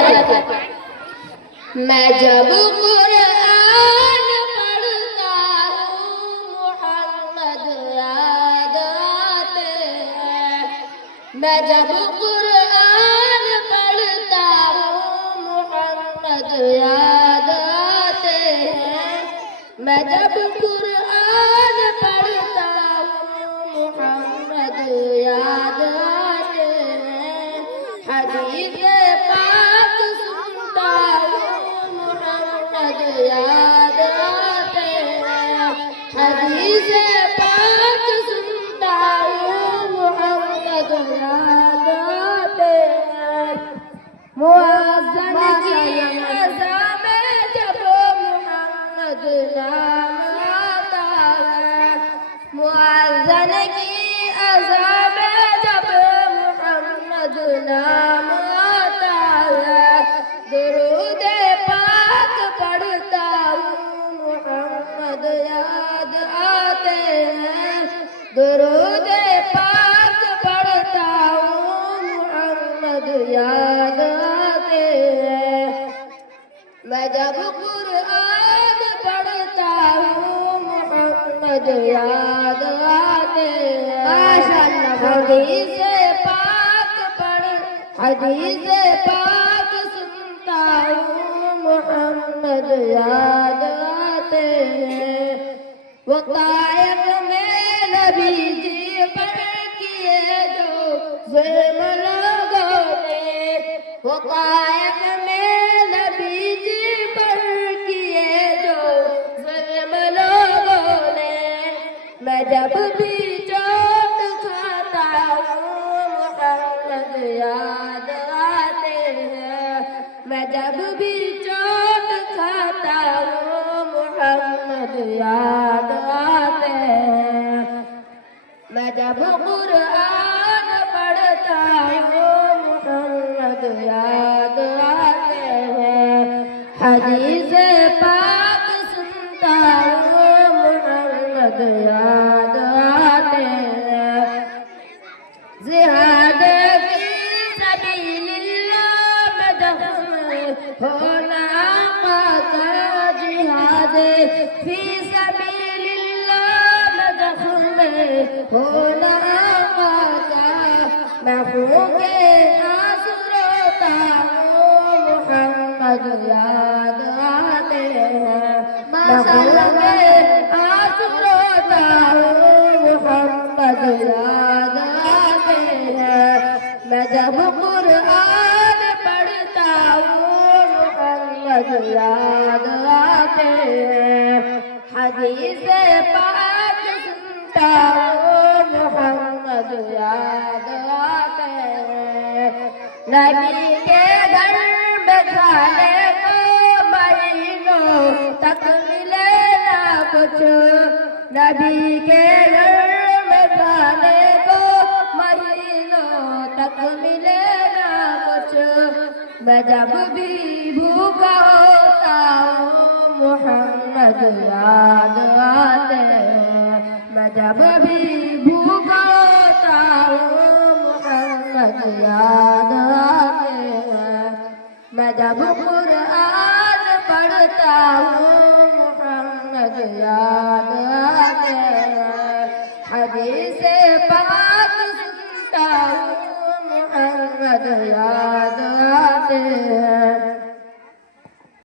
میں جب قرآن پڑھتا ہوں محمد یاد آتے ہیں. میں جب قرآن پڑھتا ہوں محمد یاد آتے ہیں. میں جب قرآن پڑھتا ہوں محمد یاد آتے ہیں. حدیث پاک سنتا ہوں محمد یاد آتے ہیں. حدیث پاک سنتا ہوں محمد یاد آتے ہیں. مؤذن کی اذان میں جب محمد نام آتا ہے. مؤذن کی اذان میں جب محمد نام آتا ہے. درود پاک پڑھتا ہوں محمد یاد آتے ہیں. درود پاک پڑھتا ہوں محمد یاد آتے ہیں. میں جب قرآن پڑھتا ہوں محمد یاد آتے ہیں. حدیث پاک حدیث پاک سنتا ہوں محمد یاد آتے ہیں. وہ طائف میں نبی جی پر کیے جو ظلم لوگوں نے. وہ طائف میں نبی جی پر کیے جو ظلم لوگوں نے. میں جب بھی چوٹ کھاتا ہوں محمد یاد آتے ہیں. میں جب بھی چوٹ کھاتا ہوں محمد یاد آتے ہیں. میں جب قرآن پڑھتا ہوں محمد یاد آتے ہیں. حدیث پاک سنتا ہوں محمد یاد آتے ہیں. جہاد فی سبیل اللہ میں زخم ہونا آقا کا. جہاد فی سبیل اللہ میں زخم ہونا آقا کا. میں خون کے آنسو روتا ہوں محمد یاد آتے ہیں. میں خون کے آنسو روتا ہوں محمد یاد آتے ہیں. میں جب قرآن پڑھتا ہوں محمد یاد آتے ہیں. حدیث پاک سنتا ہوں محمد یاد آتے ہیں. نبی کے گھر میں کھانے کو مہینوں تک ملے نہ کچھ. نبی کے گھر میں کھانے کو مہینوں تک ملے نہ کچھ. میں جب بھی بھوکا ہوتا ہوں محمد یاد آتے ہیں. میں جب بھی بھوکا ہوتا ہوں محمد یاد آتے ہیں. میں جب قرآن پڑھتا ہوں محمد یاد آتے ہیں. حدیث پاک